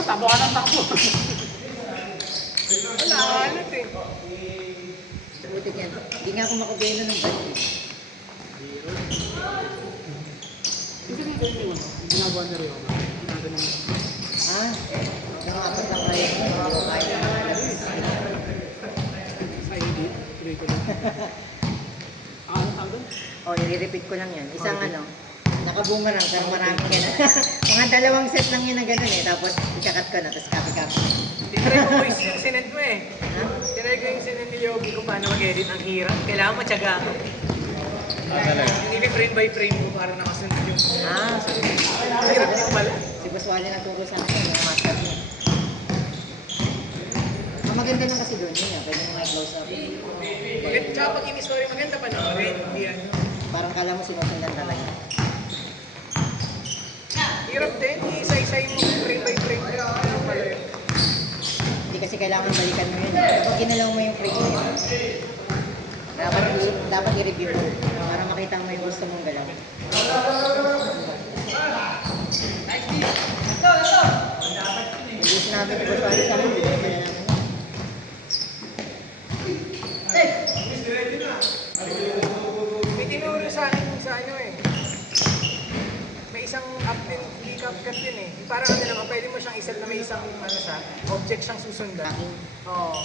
Takbo ka ng takbo. Wala, alat eh. Buti yan. Hindi nga ako makabelo ng bike. Hindi rin kayo yung ginagawa na rin. Ha? Kung apat lang kayo, hindi ko kaya na malabas. Sa hindi, tuloy ko lang. Ano tawag doon? O, nire-repeat ko lang yan. Isang ano, nakabumarang, pero maraming gano'n. Mga dalawang set lang yun na gano'n eh. Tapos, ikakat ko na, tapos copy-copy. Tinry ko boys yung sinend mo eh. Ha? Tinry ko yung sinend ni Yogi kung paano mag-edit. Ang hirap. Kailangan matyaga ako. Hindi frame by frame ko para nakasunod yung... Ah, Ang hirap din pala. si Boss Wally nagturo sa akin, yung master niya. Ang maganda lang kasi doon, yun yan, pwede mo i-close up. Maganda, tsaka pag in-story maganda pa naman. Hindi yan. Parang kala mo sinusundan talaga. Hirap din. Isa-isay mo frame by frame. Ano pala yun? Hindi kasi kailangan balikan mo yun. Kapag ginalaw mo yung frame mo, dapat i-review mo para makita mo yung gusto mong galaw. Hindi sinabi ni Boss Wally sa akin, hindi ko pala naman. May tinuro sa akin sa ano eh. May isang app din, hindi CapCut din eh. Parang ano naman, pwede mo siyang iset na may isang ano siya, object siyang susundan. Oo.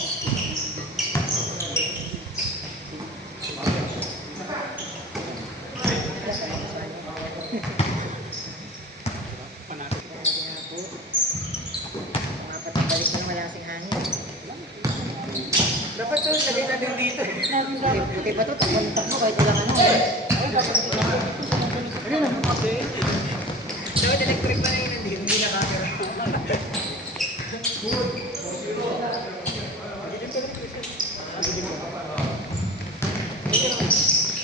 Panatid. Apat ang balik ko lang wala kasing hangin. Dapat to, lagay natin dito eh. Buti pa ito, takbo mo kahit walang ano. Ayun ang kasi. Dapat electric pa na yun, hindi na camera.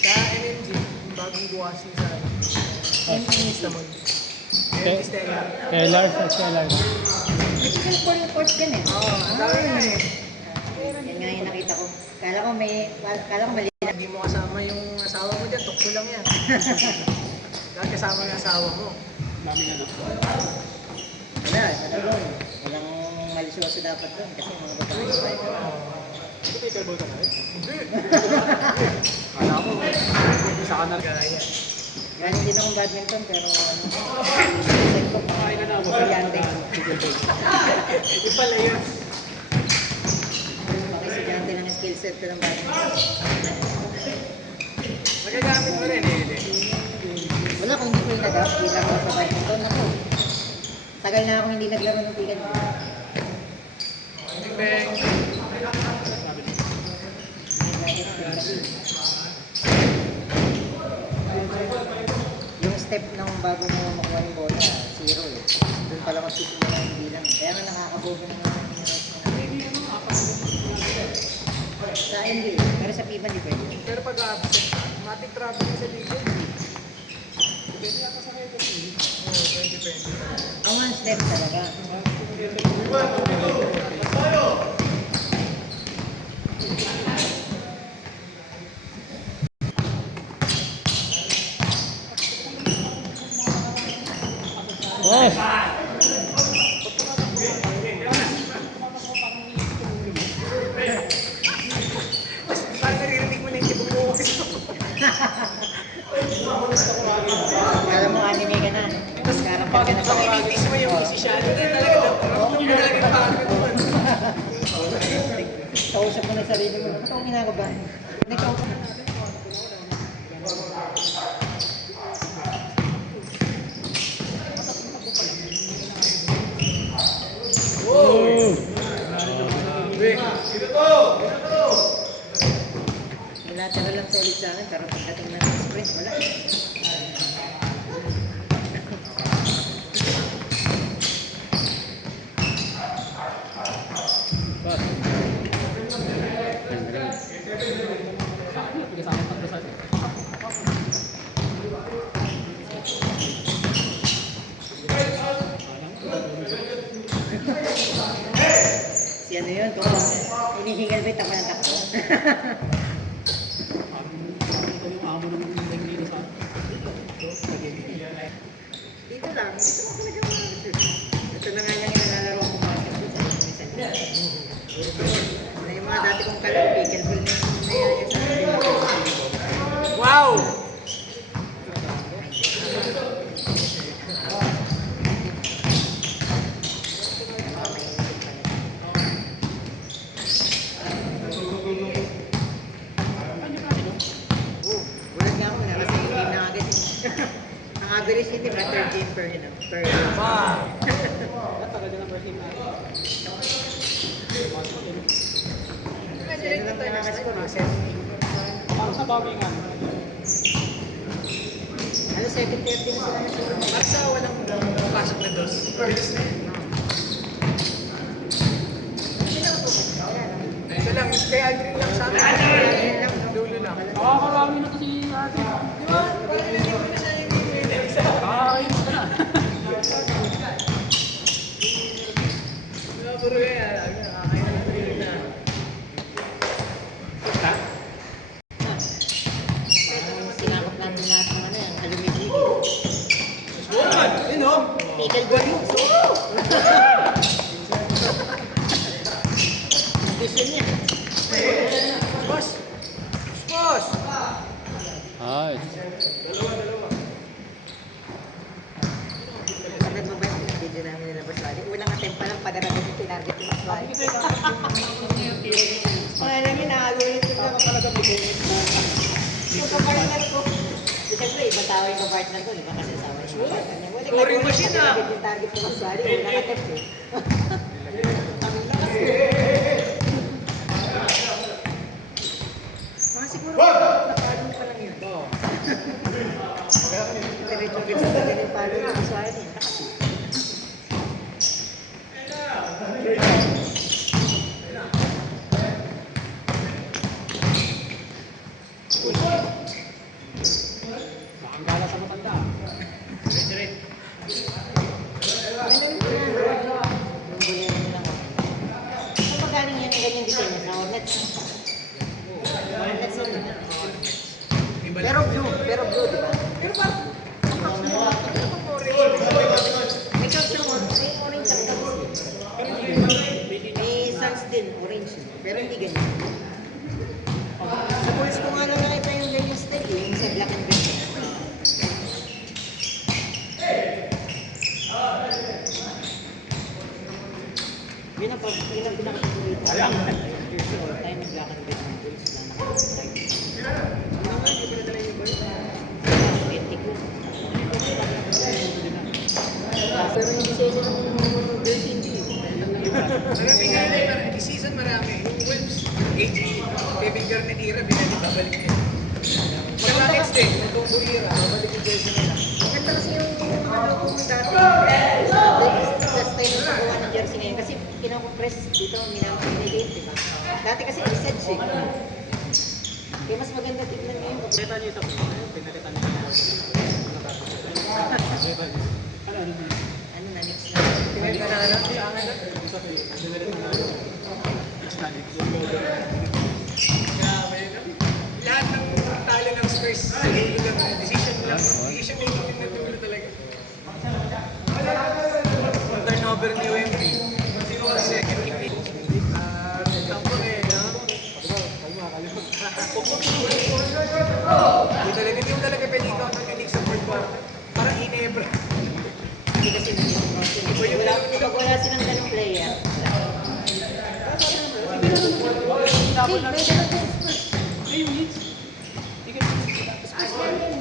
Sa MMG, yung bagong buwasin sa MMG naman. MMG Stellar. Stellar sa Stellar. Critical core yung ports yan eh. Oo, ang dami na eh. Yan nga yung nakita ko. Kala ko mali lang. Hindi mo kasama yung asawa mo dyan, tukso lang yan. Dahil kasama yung asawa mo. Dami nga na. Wala, doon. Walang malisyoso dapat doon kasi mga babae pa ito. Ito kayo turbo ka na rin? Hindi. Kala ko. Isa ka na rin. Gaya. Galing din akong badminton pero ano, set ko Kakain ka na ako. estudyante. Hindi pala yun. Mga estudyante ng skill set ko ng badminton. Magagamit mo rin eh. Wala kung hindi ko yung nag-up, hindi lang ako sa badminton ako. Tagal na akong hindi naglaro ng tigan. Bang. Yung step ng bago mo makuha yung bola, zero eh. Doon pala magsisimula yung bilang. Kaya nga nakakabobo ng mga sa NBA, pero sa FIBA di pwede. Pero pag absent, matic traveling sa liga. Depende yata sa kayo kasi. Oo, depende. Ang one step talaga. Boss! Parang naririnig mo na yung tibong mo kasi. Alam mo, anime ka na. Tapos karakter ka na Pag initis mo yung easy shot, hindi talaga dapat. Hindi talaga yung pagod naman. Kausap mo na sarili mo. Ba't ako ginagabahan? Nagkausap na natin. Oh! Lateral lang solid sa akin, pero pagdating ng sprint, wala. Boss. Sa akin, pwede sa akin tatlo sa akin. Si ano yun, kung hinihingal ba yung takbo ng takbo? Ito yung amo ng link dito sa akin. Dito lang, dito mo talaga mga ito na nga yung nilalaro Na yung mga dati kong kalong pickleball na yung nangyayari sa akin. Wow! Bulat nga ako na kasi yung game na agad. Ang average nito na third game per Wow! Tagal din ang first game natin. Ano lang nakakascore, Marcel? Parang sa Birmingham. Ano, 7:30 na sila na siguro. Barca walang pasok na dos. First. Ito lang, kay Aldrin lang sa akin. Ayun lang, no? Dulo lang. Nakakarami na to si Ate. Di ba? Parang nalilibre na siya yung Nakakayos ka na. puro yan. Nakakain na. Sinakap natin lahat ng ano yan, alumigig. Yun o. Pickleball moves, vision niya. Boss! Boss! Ay. Pagkat mo ba yung video namin nila Baswali? Unang attempt pa lang padaragin yung tinarget yung Baswali. Alam niyo, nakagulit ko lang talaga bigay. Yung kapartner ko. Siyempre, ibang tao yung kapartner ko, di ba? Kasi asawa yung kapartner niya. Wala Scoring machine, ah. yung target yung Baswali. Unang attempt eh. Ang lakas ko. Mga siguro, nakadong pa lang yun. Diretso-diretso pa din yung palo ng Baswali. Lakas eh. Bakang gala sa matanda. Kung magaling yan, ganyan design niya sa Hornets. Hornets yun. Pero blue, di ba? Pero parang May caps yung may orange ang caps. May suns din, orange. Pero hindi ganyan. Sa boys ko nga lang nakita yung ganyan style eh, yung sa black and red. Yun ang pinakapagulito. Ayun, jersey all time yung black and red ng Bulls na nakapag-type. Ano nga, hindi pala talaga yung boys. 20 ko. Pero yung design ng jersey hindi. marami nga na season marami. Yung Wolves, AG, Kevin Garnetira, babalik niya. Sa Rockets din, yung Bumbulira, babalik yung jersey nila. Maganda kasi yung ano kung dati. Last time na pagawa ng jersey ngayon. Kasi pinakompress dito, minamahimigate, di ba? Dati kasi i-sedge eh. Kaya mas maganda tignan ngayon. Kita niyo ito. Pinakita niyo ito. Ano na, next na. Pinagka na ano, sa akin na. Grabe yun. Lahat ng talo ng Spurs, sa dulo lang, decision lang. Decision making na dulo talaga. Yung turnover ni UMP, siguro second kick. Tampo eh, no? Hindi mo talaga pwede i-count ang unique sa fourth quarter. Parang inebra. Hindi kasi kapag wala silang ganong player.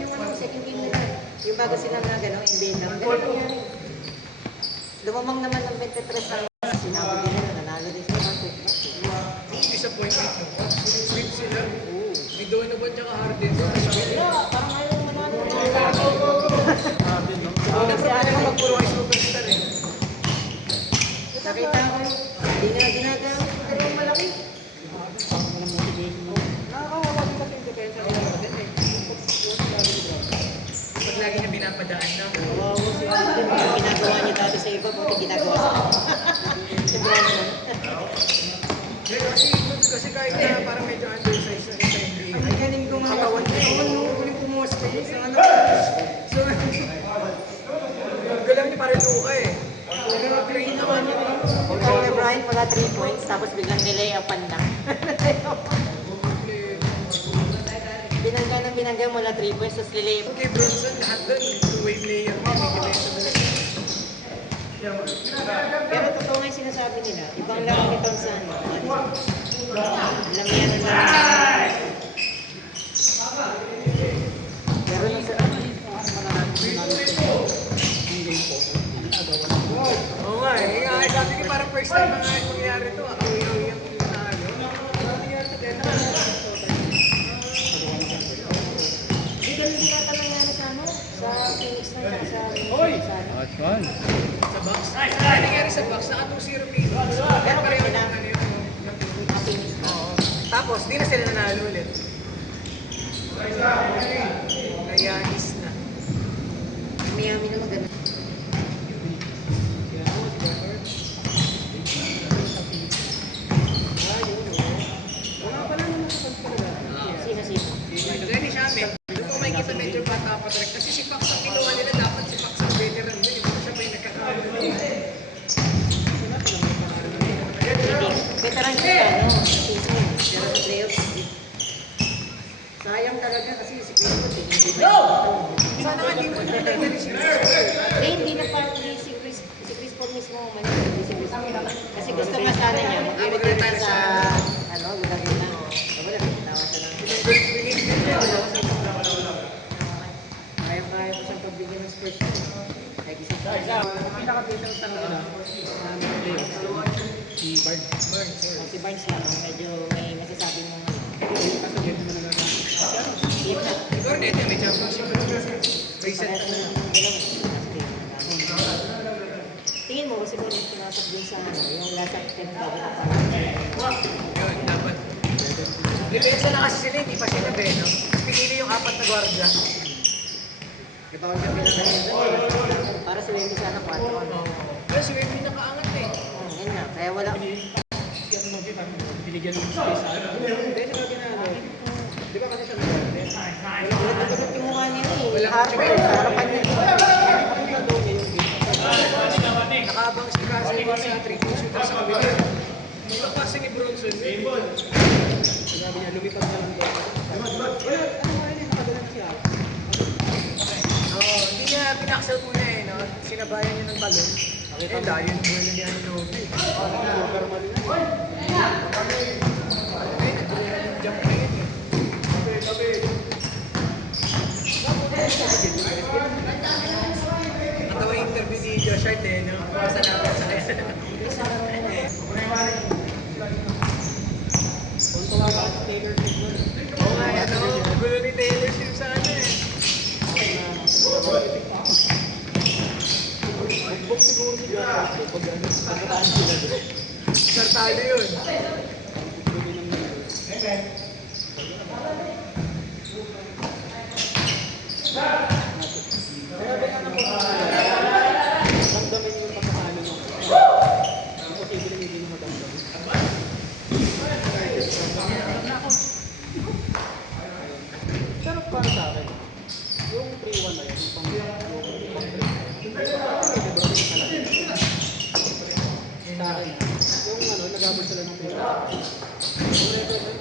Yung ano, second game nila. Yung bago silang na gano'ng NBA lang. Ganun nangyari. Lumamang naman ng 23 ang sinabi din nila, nanalo din sila. Disappointment no? Sweep sila. May Donovan tsaka Harden. Parang ayaw manalo. Una problema pag puro ay superstar eh. Nakita ko, hindi na ginagawa. Pero malaki. Nakakawawa din kasi yung depensa nila natin eh. Pag lagi niya binapadaan na. Wow, sila din. Yung ginagawa niya dati sa iba, buti ginagawa sa si Brandon. Kasi kahit na parang medyo undersized na sa NBA. Ay, galing ko nga. Katawan niya eh. Huling pumusta yun sa ano. So, galang niya parang luka eh. Pero train naman yun. Kung Kobe Bryant wala 3 points, tapos biglang nilay-upan lang. Binangga mula 3 points, tapos nilay Okay, Bronson, lahat doon. Two-way player mo. May depensa doon. Pero totoo nga yung sinasabi nila. Ibang lang itong sa ano. Alam yan ang lang. Pero nung sa Oo nga eh. Sabi ko parang first time na nga yung mangyari ito. Awi-awi yung nanalo. Hindi ganun din ata nangyari sa ano? Sa Phoenix na sa Last one. Sa box. Ano nangyari sa box? Naka 2-0 Phoenix. Pero pareho lang ano yun. Phoenix na. Oo. Tapos, di na sila nanalo ulit. Nayanis na. Miami naman ganun. Sino? Gani siya, men. Doon ko makikita medyo bata pa direct. Kasi si Pax ang kinuha nila, dapat si Pax ang veteran din. Hindi siya pa yung nagkakaroon. Veteran siya, no? Season. Pero sa playoffs, sayang talaga kasi si Chris Paul. Sana nga di mo nilagay na rin si Hindi na parang si Chris Paul mismo hindi si Chris Paul. Kasi gusto nga sana niya mag-retire sa ano, Laguna. Wala nagtawa siya ng kaya ko siyang pagbigyan ng Spurs. Kahit isang Pinaka-better talaga namin playoffs. Si Barnes. si Barnes lang, medyo may masasabi mo Kaso ganito na nagagawa. Siguro dito may championship. Recent parehas ano. na ng dalawa. Tingin mo, siguro pinasok din sa ano, yung last attempt dapat na parang Yun, dapat. Depensa na kasi sila, hindi pa sila no? Pinili yung 4 na gwardiya. ibawal ka pinaka para sa Wemby sana 4. Oo. Pero si Wemby nakaangat eh. Yun nga, kaya wala. Binigyan ng space sa ano. Hindi siya ginano. Di ba kasi siya nag-order? Wala yung mukha niya eh. Wala Harper, harapan niya. Nakaabang si Cassie sa 3-2 shooter sa kabila. Yung pasa ni Bronson. Sabi niya, lumipad ka lang doon. Ano nga yun, nakadala na siya. Oo, hindi niya pinaksel muna eh, no? Sinabayan niya ng balon. Eh, dahil yung buwelo niya ni Novi. Super mali na. Eh, nagbuwelo yung jump na yun eh. Natawa yung interview ni Josh Hart eh, no? Pasalamat sa kanya. Kontuwa ba si Taylor Swift nun? Oo nga, ano? Gulo ni Taylor Swift sa ano eh. Mag-book siguro si Taylor Swift pag ano, pagkataan sila doon. Sartado yun. Pwede ng numbers. Kaya ba nga po, damdamin yung pagkakano mo. Imposible hindi mo madamdamin. Pero para sa akin, yung 3-1 na yun, yung pang-3, sa akin, yung ano, nagabot sila ng pera. Yung record na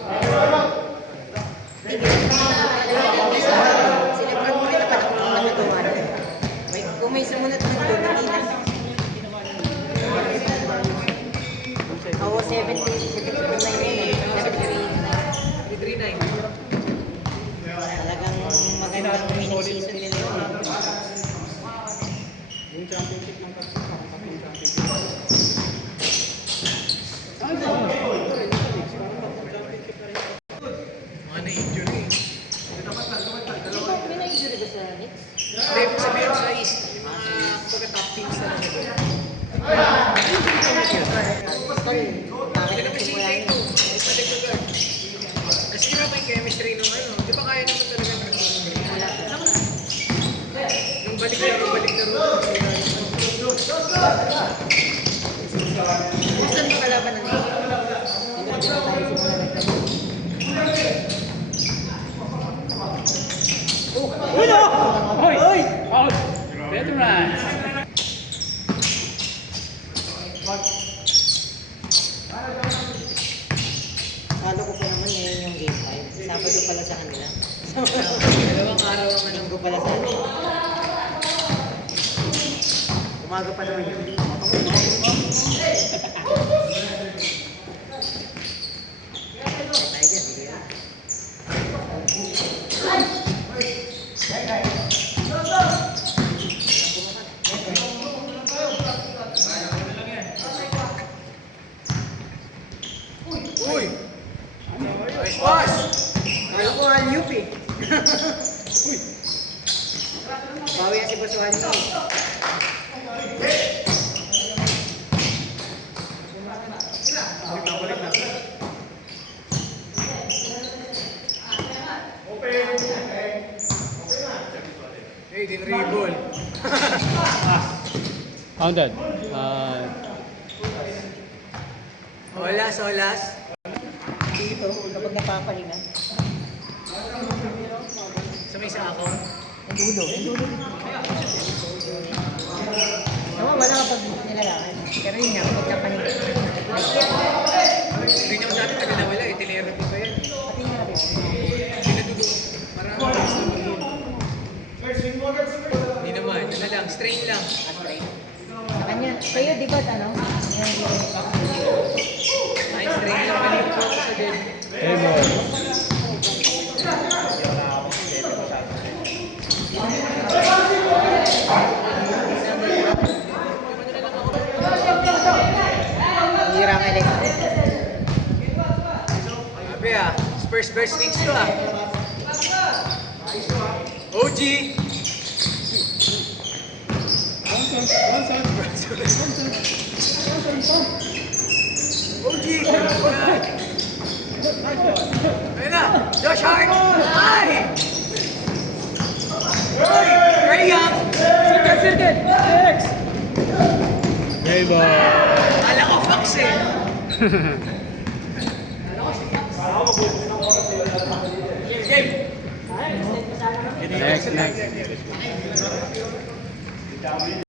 Sila pa rin naman ang nagagawa. Kung may sumunod na doon, hindi na. Oo, 70, 79 yun. 3-3-9. Talagang magandang winning season nila yun. yung championship ng tatlong championship. Ano ba? Ito rin, sa Knicks, parang tatlong championship na rin. Mga na-injury. May na-injury ba sa Knicks? Hindi, ibig sabihin sa East, yung mga pagka-top teams na nila. Hindi naman si Tato. Hindi pa nag-guard. Kasi nga ba yung chemistry nung ano? Di ba kaya naman talaga nag-guard? Yung balik na ro. Kung saan yung kalaban ng Knicks? Hindi na tayo simula nagkabot. Hoy! Hoy! Out! Veterans! Dalawang araw ang ano. Linggo pala sa atin. Umaga pa naman yun. Tayo dyan, hindi yan. Uy! Nice pass! Ayaw ko ang UP. Bawi yan si Basuhan mo. Hey, din dribble. Counted. Olas, olas. Dito, kapag napapahinga. Sa may isa ako. Ang dulo. Ang dulo. Wala kapag nilalakad. Pero yun nga, kapag napahinga. Hindi niya sabi pag nawala eh. Tinerapy pa yan. Pati nga rin. Pinadugo. Marami gusto maging. Hindi naman. Ano lang. Strain lang. Sa kanya. Kayo, di ba, ano? Ay, strain lang. Mali po ako sa game. Hey, boy. Hira nga lang. Sabi ah. Spurs versus Knicks to ah. OG! OG! Ayun na! Josh Hart! Ay! Ray Young! Circle! Next! Hey, boy. Kala ko Fox eh! Game! Next.